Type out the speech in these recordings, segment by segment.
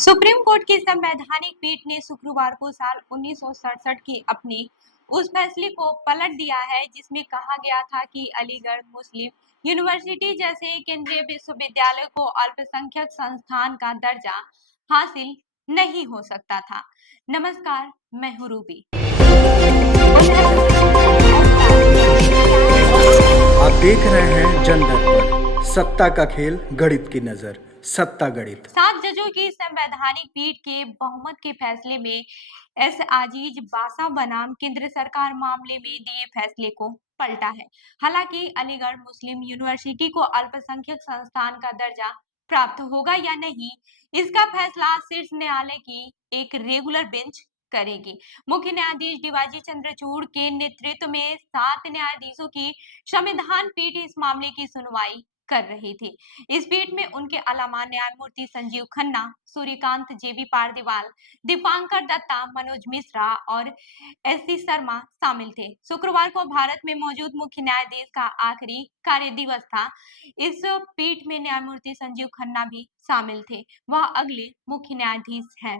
Supreme court की संवैधानिक पीठ ने शुक्रवार को साल 1967 के अपने उस फैसले को पलट दिया है जिसमें कहा गया था कि अलीगढ़ मुस्लिम यूनिवर्सिटी जैसे केंद्रीय विश्वविद्यालय को अल्पसंख्यक संस्थान का दर्जा हासिल नहीं हो सकता था। नमस्कार, मैं हूं रूबी। आप देख रहे हैं जन दर्पण, सत्ता का खेल, गणित की नजर, सत्ता गणित। 7 जजों की संवैधानिक पीठ के बहुमत के फैसले में एस आजीज बासा बनाम केंद्र सरकार मामले में दिए फैसले को पलटा है। हालांकि अलीगढ़ मुस्लिम यूनिवर्सिटी को अल्पसंख्यक संस्थान का दर्जा प्राप्त होगा या नहीं, इसका फैसला शीर्ष न्यायालय की एक रेगुलर बेंच करेगी। मुख्य न्यायाधीश डीवाई चंद्रचूड़ के नेतृत्व में 7 न्यायाधीशों की संविधान पीठ इस मामले की सुनवाई कर रही थी। इस पीठ में उनके अलावा न्यायमूर्ति संजीव खन्ना, सूर्यकांत जेबी पारदीवाल, दीपांकर दत्ता, मनोज मिश्रा और एस.सी. शर्मा शामिल थे। शुक्रवार को भारत में मौजूद मुख्य न्यायाधीश का आखिरी कार्य दिवस था। इस पीठ में न्यायमूर्ति संजीव खन्ना भी शामिल थे। वह अगले मुख्य न्यायाधीश हैं।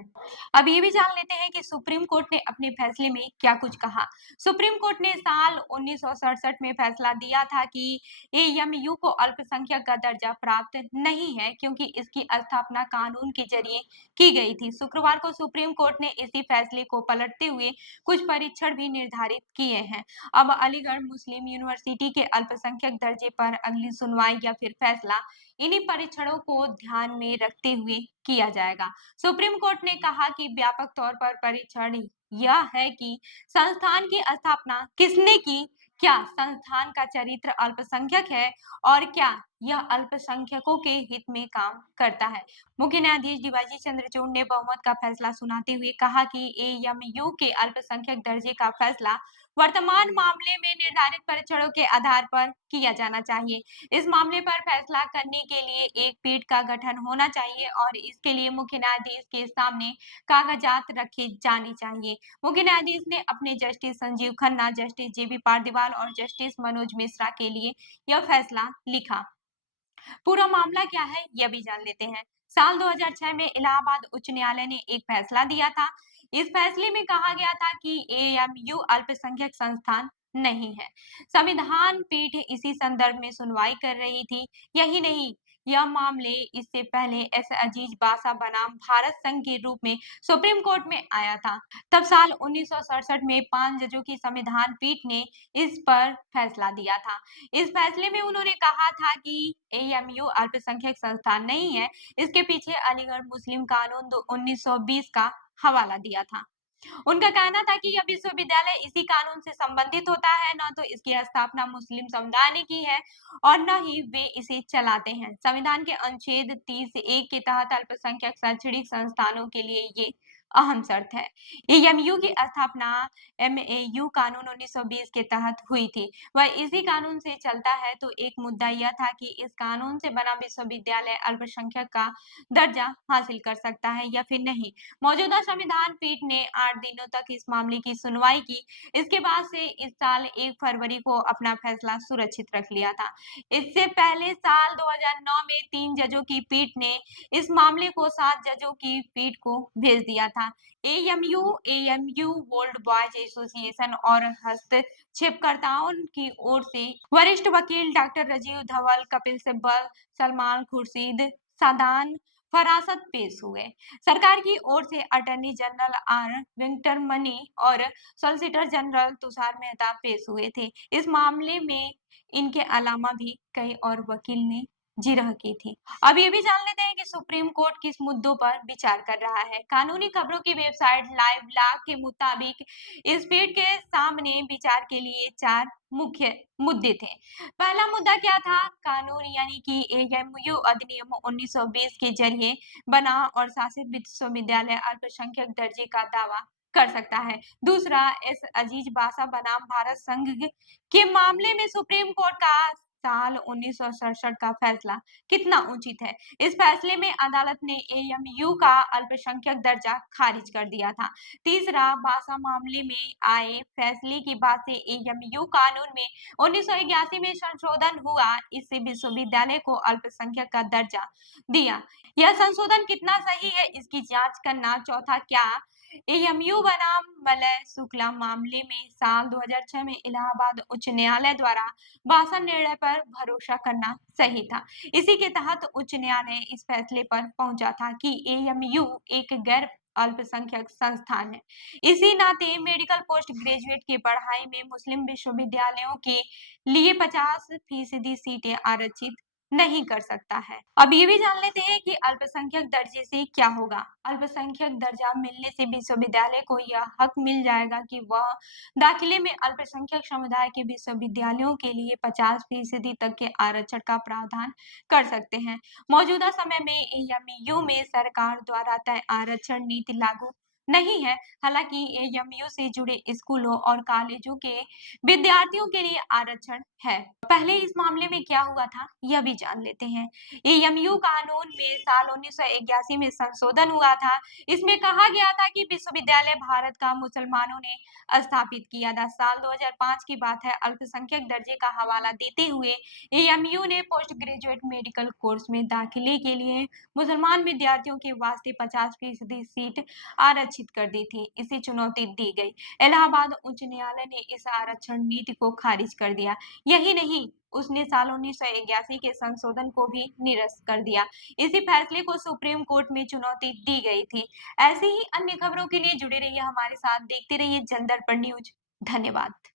अब ये भी जान लेते हैं कि सुप्रीम कोर्ट ने अपने फैसले में क्या कुछ कहा। सुप्रीम कोर्ट ने साल 1967 में फैसला दिया था कि एएमयू को अल्पसंख्यक का दर्जा प्राप्त नहीं है क्योंकि इसकी स्थापना कानून के जरिए की गई थी। शुक्रवार को सुप्रीम कोर्ट ने इसी फैसले को पलटते हुए कुछ परीक्षण भी निर्धारित किए हैं। अब अलीगढ़ मुस्लिम यूनिवर्सिटी के अल्पसंख्यक दर्जे पर अगली सुनवाई या फिर फैसला इन्हीं परीक्षणों को ध्यान में रखते हुए किया जाएगा। सुप्रीम कोर्ट ने कहा कि व्यापक तौर पर परीक्षण यह है कि संस्थान की स्थापना किसने की, क्या संस्थान का चरित्र अल्पसंख्यक है और क्या यह अल्पसंख्यकों के हित में काम करता है। मुख्य न्यायाधीश डीवाई चंद्रचूड़ ने बहुमत का फैसला सुनाते हुए कहा कि एएमयू के अल्पसंख्यक दर्जे का फैसला वर्तमान मामले में निर्धारित परीक्षणों के आधार पर किया जाना चाहिए। इस मामले पर फैसला करने के लिए एक पीठ का गठन होना चाहिए और इसके लिए मुख्य न्यायाधीश के सामने कागजात रखे जाने चाहिए। मुख्य न्यायाधीश ने अपने जस्टिस संजीव खन्ना, जस्टिस जेबी पारदीवाल और जस्टिस मनोज मिश्रा के लिए यह फैसला लिखा। पूरा मामला क्या है यह भी जान लेते हैं। साल 2006 में इलाहाबाद उच्च न्यायालय ने एक फैसला दिया था। इस फैसले में कहा गया था कि एएमयू अल्पसंख्यक संस्थान नहीं है। संविधान पीठ इसी संदर्भ में सुनवाई कर रही थी। यही नहीं, यह मामले इससे पहले एस अजीज बासा बनाम भारत संघ के रूप में सुप्रीम कोर्ट में आया था। तब साल 1967 में 5 जजों की संविधान पीठ ने इस पर फैसला दिया था। इस फैसले में उन्होंने कहा था कि एएमयू अल्पसंख्यक संस्थान नहीं है। इसके पीछे अलीगढ़ मुस्लिम कानून 1920 का हवाला दिया था। उनका कहना था कि यह विश्वविद्यालय इसी कानून से संबंधित होता है, न तो इसकी स्थापना मुस्लिम समुदाय ने की है और न ही वे इसे चलाते हैं। संविधान के अनुच्छेद 30(1) के तहत अल्पसंख्यक शैक्षणिक संस्थानों के लिए ये अहम शर्त है। एएमयू की स्थापना एमएयू कानून 1920 के तहत हुई थी। वह इसी कानून से चलता है, तो एक मुद्दा यह था कि इस कानून से बना विश्वविद्यालय अल्पसंख्यक का दर्जा हासिल कर सकता है या फिर नहीं। मौजूदा संविधान पीठ ने 8 दिनों तक इस मामले की सुनवाई की। इसके बाद से इस साल 1 फरवरी को अपना फैसला सुरक्षित रख लिया था। इससे पहले साल 2009 में 3 जजों की पीठ ने इस मामले को 7 जजों की पीठ को भेज दिया था। एएमयू वर्ल्ड बॉयज एसोसिएशन और हस्तक्षेपकर्ताओं की ओर से वरिष्ठ वकील डॉक्टर राजीव धवल, कपिल सिब्बल, सलमान खुर्शीद, सादान फरासत पेश हुए। सरकार की ओर से अटॉर्नी जनरल आर वेंकटरमणि और सॉलिसिटर जनरल तुषार मेहता पेश हुए थे। इस मामले में इनके अलावा भी कई और वकील ने जिरह की थी। अब ये भी जान लेते हैं कि सुप्रीम कोर्ट किस मुद्दों पर विचार कर रहा है। कानूनी खबरों की वेबसाइट लाइव लॉ के मुताबिक इस पीठ के सामने विचार के लिए 4 मुख्य मुद्दे थे। पहला मुद्दा क्या था? कानून यानी कि एएमयू अधिनियम 1920 के जरिए बना और शासित विश्वविद्यालय अल्पसंख्यक दर्जे का दावा कर सकता है। दूसरा, एस अजीज बासा बनाम भारत संघ के मामले में सुप्रीम कोर्ट का साल 1967 का फैसला कितना उचित है? इस फैसले में अदालत ने एएमयू का अल्पसंख्यक दर्जा खारिज कर दिया था। तीसरा, भाषा मामले में आए फैसले के बाद से एएमयू कानून में 1981 में संशोधन हुआ। इससे विश्वविद्यालय को अल्पसंख्यक का दर्जा दिया। यह संशोधन कितना सही है, इसकी जांच करना। चौथा, क्या एएमयू बनाम मलय शुक्ला मामले में साल 2006 में इलाहाबाद उच्च न्यायालय द्वारा भाषा निर्णय पर भरोसा करना सही था? इसी के तहत उच्च न्यायालय इस फैसले पर पहुंचा था कि एएमयू एक गैर अल्पसंख्यक संस्थान है। इसी नाते मेडिकल पोस्ट ग्रेजुएट की पढ़ाई में मुस्लिम विश्वविद्यालयों के लिए 50% सीटें आरक्षित नहीं कर सकता है। अब ये भी जान लेते हैं कि अल्पसंख्यक दर्जे से क्या होगा। अल्पसंख्यक दर्जा मिलने से विश्वविद्यालय को यह हक मिल जाएगा कि वह दाखिले में अल्पसंख्यक समुदाय के विश्वविद्यालयों के लिए 50% तक के आरक्षण का प्रावधान कर सकते हैं। मौजूदा समय में एएमयू में सरकार द्वारा तय आरक्षण नीति लागू नहीं है। हालांकि एएमयू से जुड़े स्कूलों और कॉलेजों के विद्यार्थियों के लिए आरक्षण है। पहले इस मामले में क्या हुआ था, यह भी जान लेते हैं। एएमयू कानून में साल 1981 में संशोधन हुआ था। इसमें कहा गया था कि विश्वविद्यालय भारत का मुसलमानों ने स्थापित किया था। साल 2005 की बात है। अल्पसंख्यक दर्जे का हवाला देते हुए एएमयू ने पोस्ट ग्रेजुएट मेडिकल कोर्स में दाखिले के लिए मुसलमान विद्यार्थियों के वास्ते 50% सीट आरक्षित कर दी थी। इसे चुनौती दी गई। इलाहाबाद उच्च न्यायालय ने इस आरक्षण नीति को खारिज कर दिया। यही नहीं, उसने साल 1981 के संशोधन को भी निरस्त कर दिया। इसी फैसले को सुप्रीम कोर्ट में चुनौती दी गई थी। ऐसी ही अन्य खबरों के लिए जुड़े रहिए हमारे साथ, देखते रहिए जनदर्पण न्यूज। धन्यवाद।